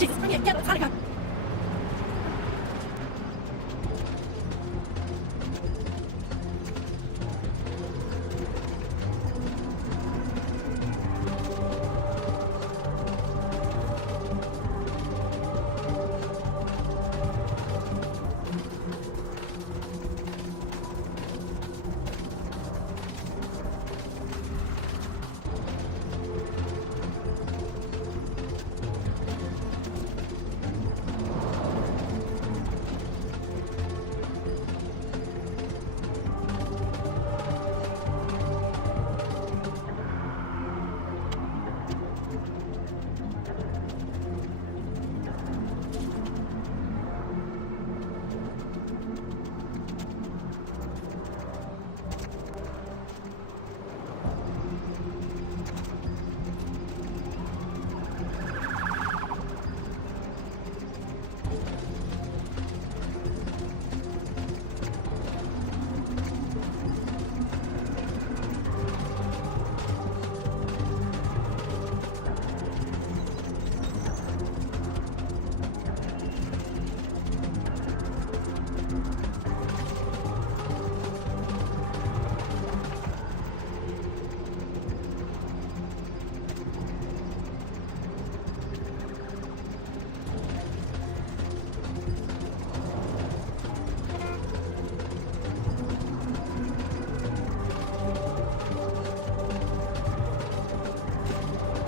Jesus, bring me a gallon of Hanukkah.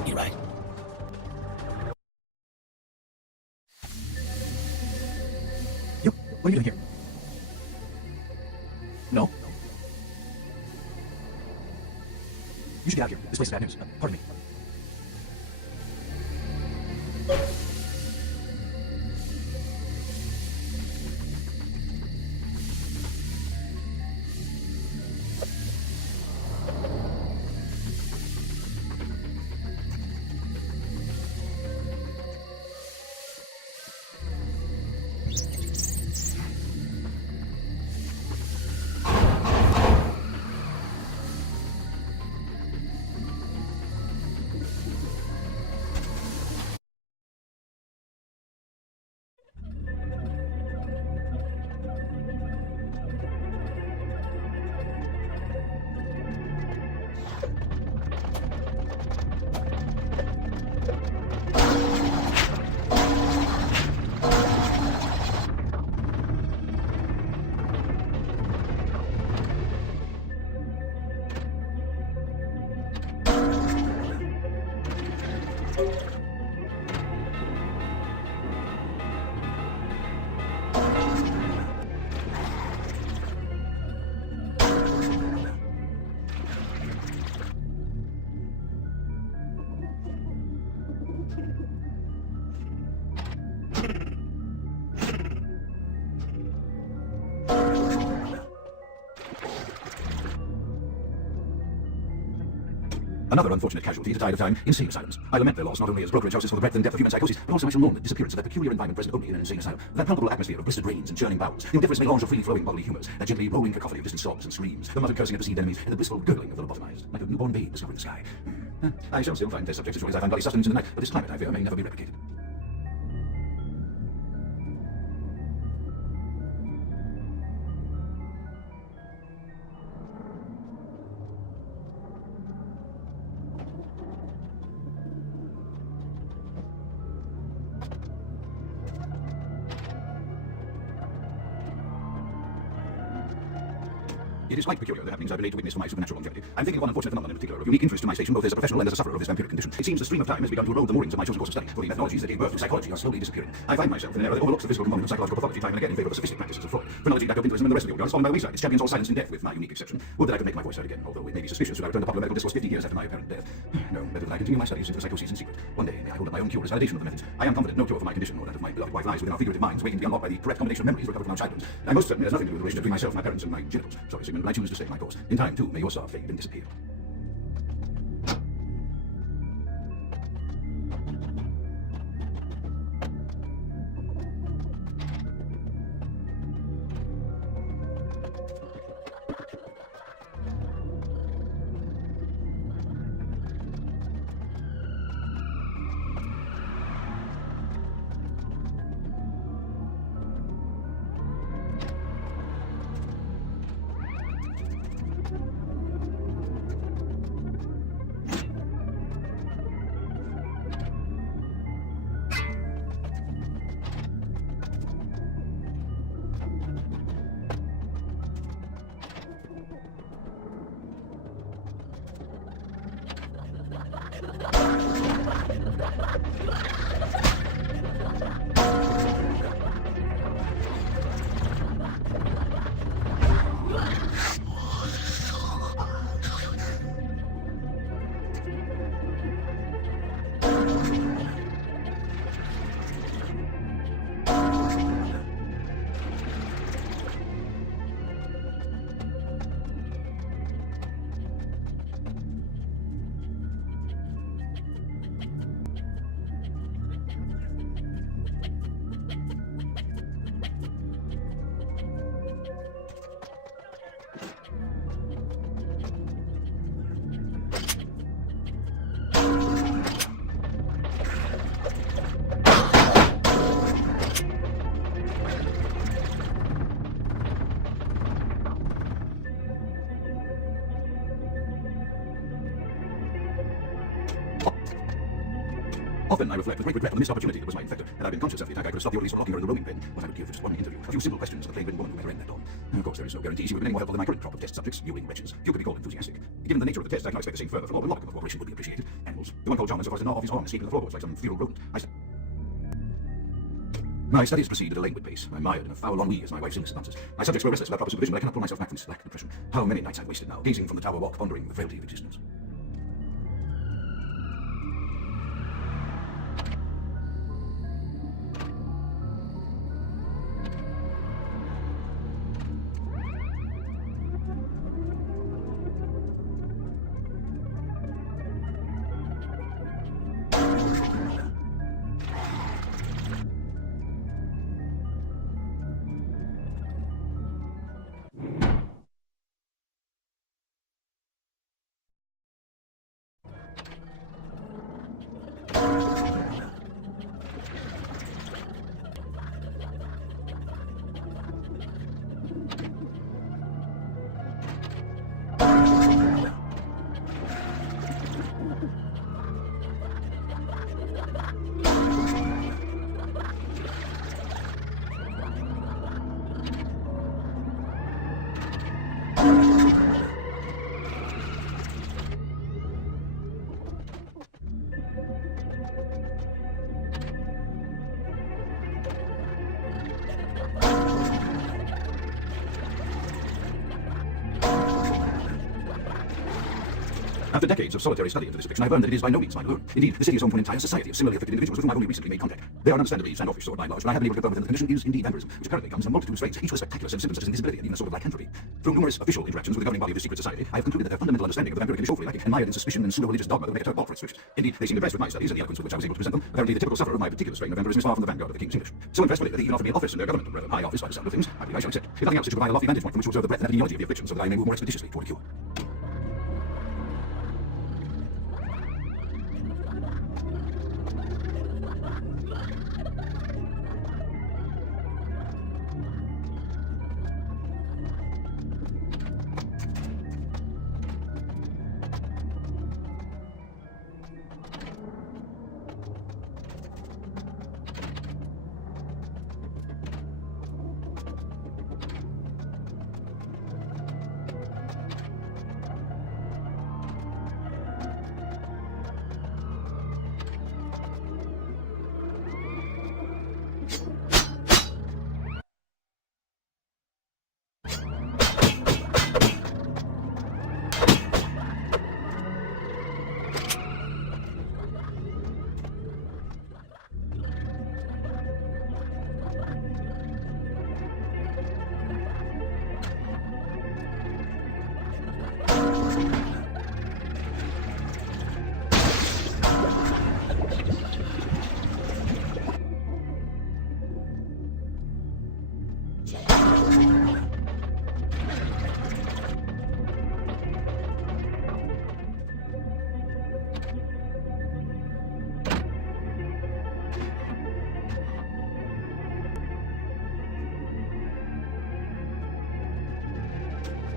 You're right. You, what are you doing here? No? You should get out of here. This place is bad news. Pardon me. Another unfortunate casualty is a tide of time insane asylums. I lament their loss not only as brokerage houses for the breadth and depth of human psychosis, but also I shall mourn the disappearance of that peculiar environment present only in an insane asylum. That palpable atmosphere of blistered brains and churning bowels, the indifference melange of freely-flowing bodily humours, that gently rolling cacophony of distant sobs and screams, the muttered cursing of perceived enemies, and the blissful gurgling of the lobotomized, like a newborn babe discovering the sky. I shall still find test subjects as long as I find bloody sustenance in the night, but this climate, I fear, may never be replicated. It is quite peculiar, the happenings I've been able to witness for my supernatural longevity. I'm thinking of one unfortunate phenomenon in particular, of unique interest to my station, both as a professional and as a sufferer of this vampiric condition. It seems the stream of time has begun to erode the moorings of my chosen course of study, for the methodologies that gave birth to psychology are slowly disappearing. I find myself in an era that overlooks the physical component of psychological pathology time and again in favour of the sophistic practices of Freud. Phrenology, Dacobintism, and the rest of the organ is falling by the wayside. Its champions all silenced in death, with my unique exception. Would that I could make my voice heard again, although it may be suspicious should I return to popular medical discourse 50 years after my apparent death. No, better that I continue my studies into psychoses in secret. One day, may I hold up my own cure as validation of the methods. I am confident no cure for my condition or that of my beloved wife lies within our figurative minds, waiting to be unlocked by the correct combination of memories recovered from our childhood. I'm most certain it has nothing to do with the relationship between myself, my parents, and my genitals. Sorry, Sigmund, but I choose to stay my course. In time, too, may your star fade and disappear. Often I reflect with great regret on the missed opportunity that was my infector. Had I been conscious of the attack, I could have stopped the release of locking her in the rolling pin. What I would give for just one interview. A few simple questions of the plain-written woman who met her end that dawn. Of course, there is no guarantee she would have been any more helpful than my current crop of test subjects, mewling wretches. Few could be called enthusiastic. Given the nature of the test, I cannot expect the same fervor from all, but modicum of cooperation would be appreciated. Animals. The one called John is, of course, in awe of his arm, escaping the floorboards like some feral rodent. My studies proceed at a languid pace. I'm mired in a foul ennui as my wife's illness advances. My subjects were restless without proper supervision, but I cannot pull myself back from this slack depression. How many nights I've wasted now, gazing from the tower walk, pondering the frailty of existence. After decades of solitary study into this fiction, I have learned that it is by no means my own. Indeed, the city is home to an entire society of similarly affected individuals with whom I've only recently made contact. They are understandably standoffish sort by and large, but I have been able to confirm that the condition is indeed vampirism, which apparently comes in a multitude of strains, each with spectacular set of symptoms such as invisibility and even a sort of lycanthropy. Through numerous official interactions with the governing body of this secret society, I have concluded that their fundamental understanding of the vampiric is awfully lacking, and mired in suspicion and pseudo-religious dogma that make it a ball for its swift. Indeed, they seem impressed with my studies and the eloquence with which I was able to present them. Apparently, the typical sufferer of my particular strain of vampirism is far from the vanguard of the king's English. So impressed with it that they even offered me an office in their government, a rather high office by the sound of things. I believe I shall accept. If nothing else, it should provide a lofty vantage point from which to observe the breadth and epidemiology of the affliction, so that I may move more expeditiously toward a cure.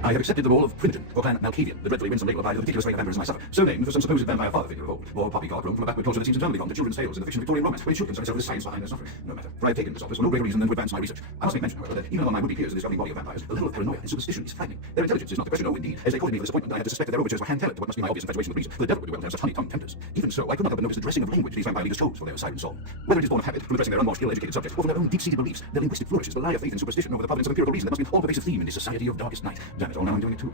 I have accepted the role of Primitive, or Clan Malkavian, the dreadfully winsome label applied to the particular strain of vampirism I suffer, so named for some supposed vampire father figure of old, or poppycock grown from a backward culture that seems internally gone to children's tales in the fiction of Victorian romance, but it should concern itself with the science behind their suffering. No matter, for I have taken this office for no greater reason than to advance my research. I must make mention, however, that even among my would-be peers in this governing body of vampires, the level of paranoia and superstition is frightening. Their intelligence is not the question, no, indeed, as they quoted me for disappointment, I had to suspect that their overtures were hand-tailored to what must be my obvious infatuation with reason, for the devil would do well to have such honey-tongued tempters. Even so, I could not help but notice the dressing of language these vampire leaders chose for their siren song. Whether it is born of habit, from addressing their unwashed, ill-educated subjects, or from their own deep-seated beliefs, their linguistic flourishes belie a faith in superstition over the providence of empirical reason that must be an all-pervasive theme in this society of darkest night. Damn it all, now I'm doing it too.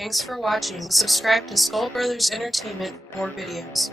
Thanks for watching. Subscribe to Skull Brothers Entertainment for more videos.